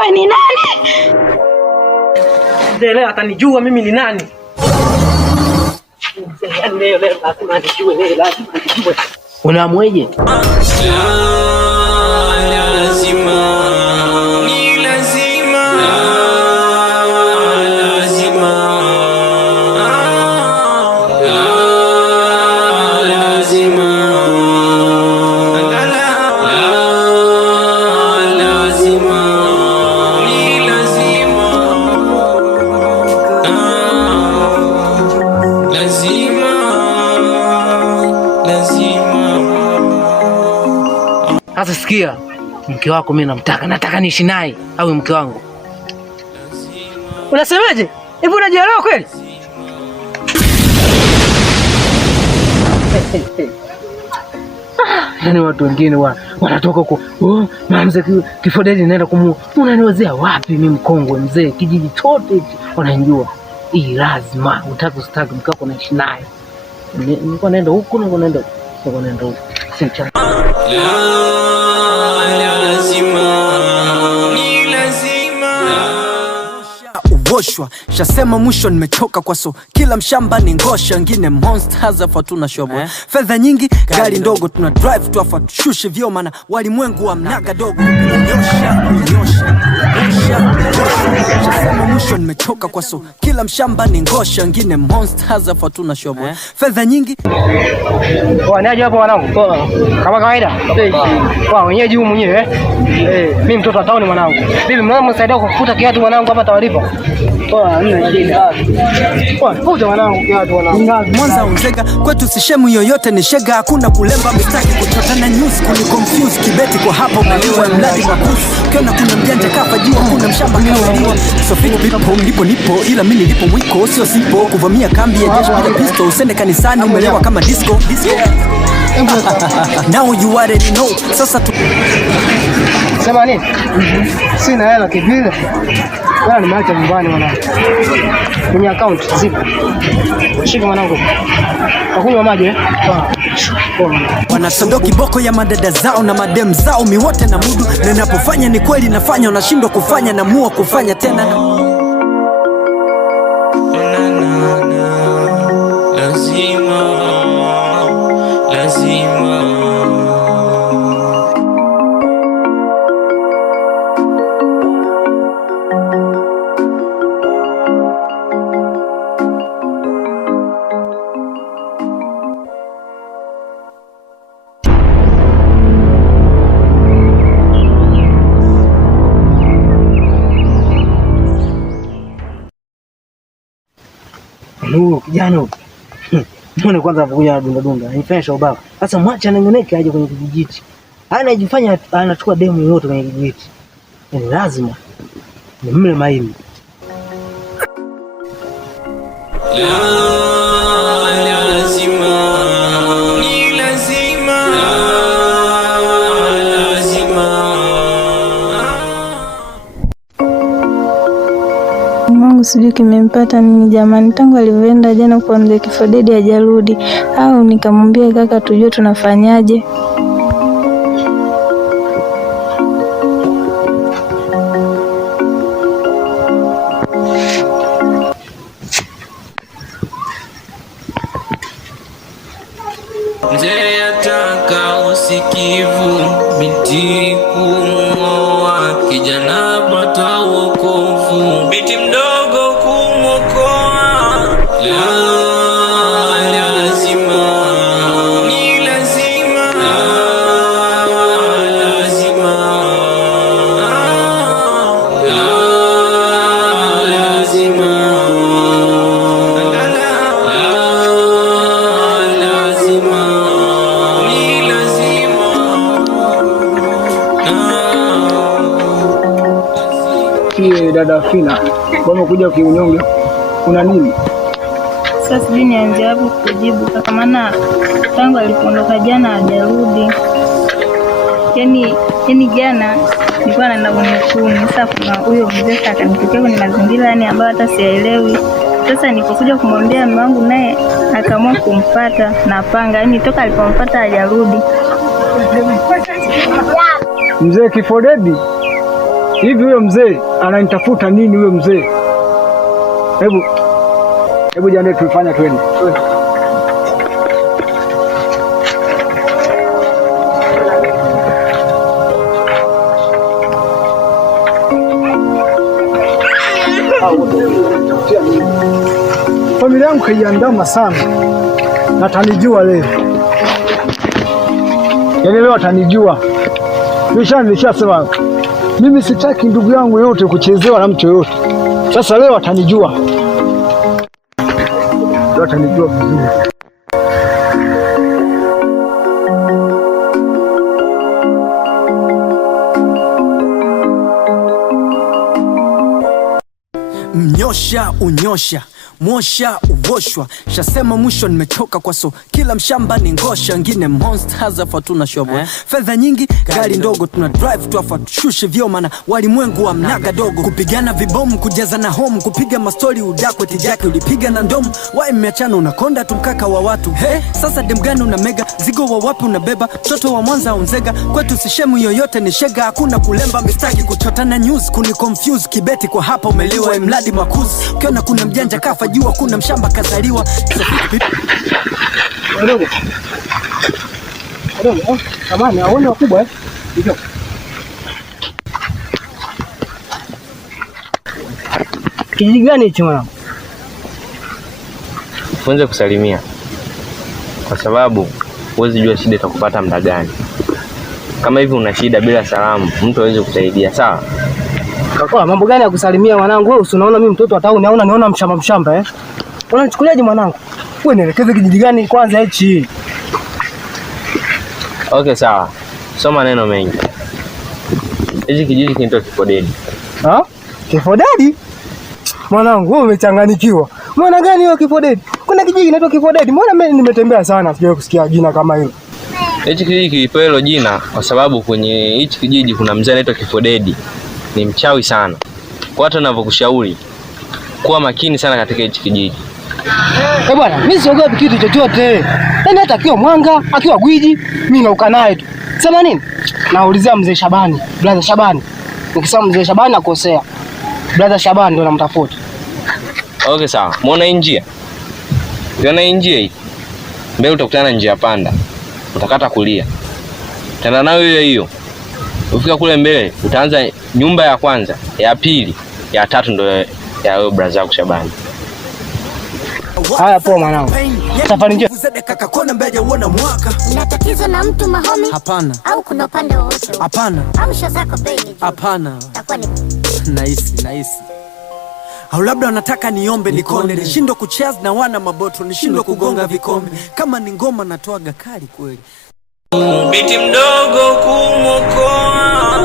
wewe ni nani? Leo atanijua mimi ni nani. Leo lazima anijue, lazima anijue. Unaamweje? Sasa sikia, mke wako mimi nataka niishi naye awe mke wangu. Unasemaje? Hivi unajielewa kweli? Yaani watu wengine wanatoka huko, mzee Kifodedi naenda kumua. Unaniwazia wapi mimi mkongwe mzee, kijiji chote hichi wananijua. Hii lazima utaki usitaki mke wako naishi naye. Nilikuwa naenda huko, naenda huko. Simcha. Uoshwa, shasema mwisho nimechoka kwa so kila mshamba ni ngosha, wengine monsters afa tuna shobo. Fedha nyingi, gari ndogo tuna drive tu afa tushushe vyo maana walimwengu wa mnaga dogo. Nyosha. Shasema mwisho nimechoka kwa so kila mshamba ni ngosha, wengine monsters afa tuna shobo. Fedha nyingi. Wanaje hapo wanangu? Kama kawaida. Wenyeji huyu mwenyewe mimi mtoto wa tauni mwanangu. Bibi mwanangu msaidia kufuta kiatu mwanangu hapa tawalipa. Hamna shida. Futa mwanangu kiatu mwanangu. Mwanza unzega kwetu si shemu yoyote ni shega, hakuna kulemba mistaki kuchotana news kuni confuse kibeti kwa hapo maliwa mladi makusi. Kiona kuna mjanja kafa jua kuna mshamba kawaliwa. So fit people nipo ila mimi nilipo mwiko sio sipo kuvamia kambi ya jeshi bila pistol usende kanisani umelewa kama disco. Now you already know. Sasa tu sema nini? Sina hela kivile. Bwana nimeacha nyumbani mwanangu. Kwenye account zipo. Shika mwanangu. Akunywa maji Wanasondoa kiboko ya madada zao na madem zao miwote na mudu. Na ninapofanya ni kweli nafanya, unashindwa kufanya na mua kufanya tena. Lazima kijana mbona kwanza anakuja dunda anifanya shauba. Sasa mwacha anangeneke aje kwenye kijiji. Anajifanya anachukua demu yote kwenye kijiji. Ni lazima ni mle maini. Sijui kimempata nini jamani, tangu alivyoenda jana kwa mzee Kifodedi hajarudi, au nikamwambia kaka tujue tunafanyaje. Mzee ataka usikivu binti kumoa, kijana pata wokovu binti mdogo kumokoa. Dada Fina, mbona kuja kiunyonge? Kuna nini? Sasa sijui nianze hapo kujibu kaka, maana tangu alipoondoka jana hajarudi. Yaani jana nilikuwa naenda kwenye kuni. Sasa kuna huyo mzee akanitokea kwenye mazingira ambayo hata sielewi. Sasa nilipokuja kumwambia mume wangu naye akaamua kumfuata na panga. Yaani toka alipompata hajarudi. Mzee Kifodedi? Hivi huyo mzee ananitafuta nini huyo mzee? Hebu jana tuifanya twende. Familia yangu kaiandama sana na atanijua leo. Yaani leo atanijua. Nilishasema mimi sitaki ndugu yangu yote kuchezewa na mtu yoyote. Sasa leo atanijua. Leo atanijua vizuri. Mnyosha unyosha, mwosha uvoshwa, shasema mwisho nimechoka kwa so kila mshamba ni ngosha, ngine monsters afa tuna shobo fedha nyingi gari ndogo tuna drive tu afa tushushe vyo mana walimwengu wa mnaga dogo, kupigana vibomu kujaza na home, kupiga mastori udakwe tijake ulipiga na ndomu wae mmeachana unakonda tumkaka wa watu sasa demgani una mega zigo wa wapi unabeba mtoto wa Mwanza unzega kwetu sishemu yoyote ni shega, hakuna kulemba mistaki kuchota na news kuni confuse kibeti kwa hapa umeliwa mladi makuzi ukiona kuna mjanja kafa jua kuna mshamba kazaliwa Wadogo. Samahani, aone wakubwa hivyo. Kijiji gani hicho mwanangu? Uanze kusalimia. Kwa sababu huwezi jua shida itakupata muda gani. Kama hivi una shida bila salamu, mtu hawezi kusaidia, sawa? Kaka, mambo gani ya kusalimia mwanangu? Wewe unaona mimi mtoto wa town, naona mshamba. Unanichukuliaje mwanangu? Wewe nielekeze kijiji gani kwanza hichi? Okay, sawa. Soma neno mengi. Hichi kijiji kinaitwa Kifodedi. Kifodedi? Mwanangu, wewe umechanganyikiwa. Maana gani hiyo Kifodedi? Kuna kijiji kinaitwa Kifodedi. Mbona mimi nimetembea sana sijawahi kusikia jina kama hilo. Hichi kijiji kilipewa hilo jina kwa sababu kwenye hichi kijiji kuna mzee anaitwa Kifodedi. Ni mchawi sana. Kwa hata ninavyokushauri kuwa makini sana katika hichi kijiji. Bwana, mimi siogopi kitu chochote. Yaani hata akiwa mwanga, akiwa gwiji, mimi nauka naye tu. Sema nini? Naulizia mzee Shabani, brother Shabani. Nikisema mzee Shabani nakosea. Brother Shabani ndio namtafuta. Okay, sawa. Muona hii njia? Unaona hii njia hii? Mbele utakutana na njia panda. Utakata kulia. Tena nayo hiyo. Ufika kule mbele, utaanza nyumba ya kwanza, ya pili, ya tatu ndio ya wewe brother wako Shabani. Haya poa mwanangu. Safari njema. Una tatizo na mtu mahomi? Hapana. Au kuna upande wowote? Hapana. Au show zako baby? Hapana. Takuwa ni Nice. Au labda wanataka niombe nikone, nishindwe kucheza na wana maboto, nishindwe kugonga vikombe. Kama ni ngoma natoaga kali kweli. Biti mdogo kumokoa.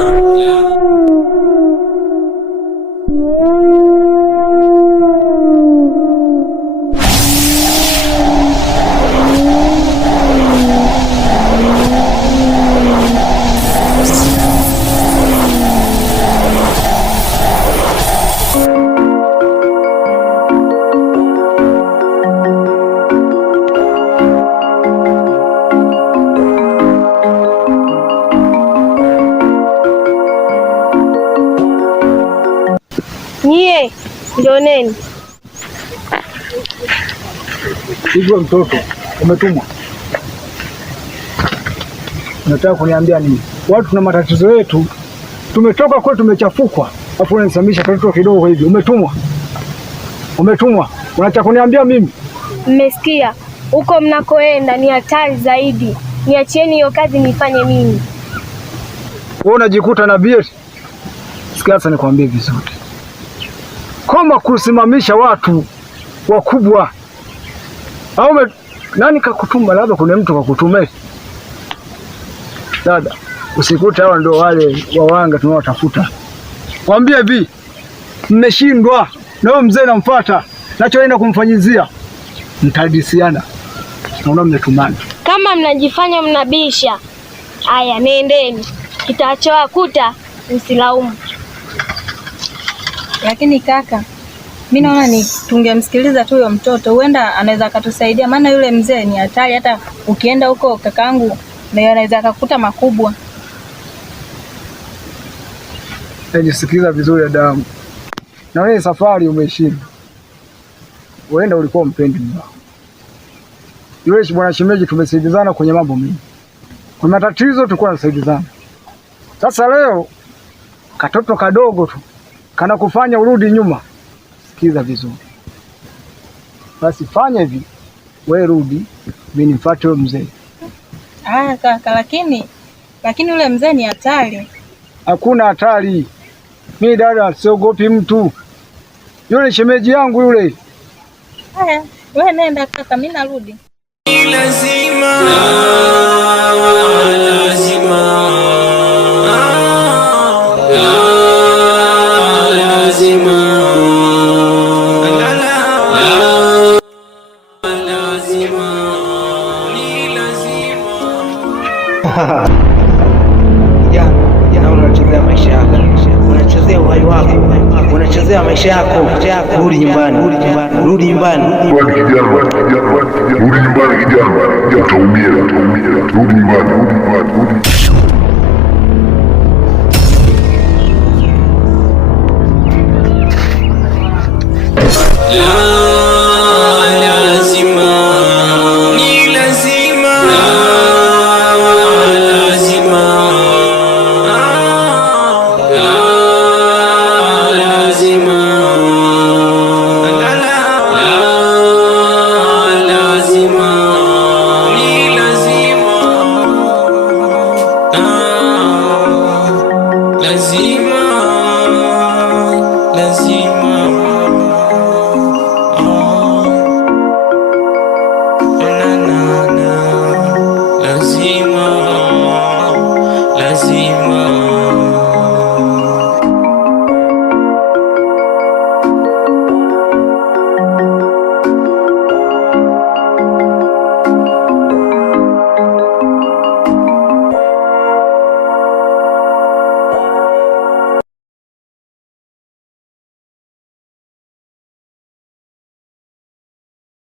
Nyie ndioneni. Hivyo mtoto umetumwa. Unataka kuniambia nini? Watu tuna matatizo yetu. Tumetoka kwetu tumechafukwa. Hapo unanisamisha katoto kidogo hivi. Umetumwa. Unataka kuniambia mimi? Mmesikia? Huko mnakoenda ni hatari zaidi. Niachieni hiyo kazi nifanye mimi. Wewe unajikuta na bieti. Sikia sasa nikwambie vizuri. Koma kusimamisha watu wakubwa. Au nani kakutuma? Labda kuna mtu kakutume. Dada, usikute hao ndio wale wawanga tunaotafuta. Mwambie hivi, mmeshindwa na huyo mzee namfuata. Nachoenda kumfanyizia mtadisiana. Naona mmetumana. Kama mnajifanya mnabisha, haya nendeni. Kitachowakuta msilaumu. Lakini kaka, mimi naona ni tungemsikiliza tu huyo mtoto, huenda anaweza akatusaidia, maana yule mzee ni hatari. Hata ukienda huko kakaangu na anaweza akakuta makubwa. Nisikiliza vizuri dadangu. Na wewe safari umeshinda. Uenda ulikuwa mpendi mbao. Yule bwana shemeji tumesaidizana kwenye mambo mengi. Kwa matatizo tulikuwa tunasaidizana. Sasa leo katoto kadogo tu kana kufanya urudi nyuma. Sikiza vizuri. Basi fanya hivi. Wewe rudi, mimi nimfuate yule mzee. Kaka, lakini yule mzee ni hatari. Hakuna hatari. Mimi dada siogopi mtu. Yule shemeji yangu yule. Wewe nenda kaka, mimi narudi. Lazima unachezea maisha yako, unachezea uhai wako, unachezea maisha yako. Rudi nyumbani, rudi nyumbani. Rudi nyumbani kijana, utaumia. Rudi nyumbani.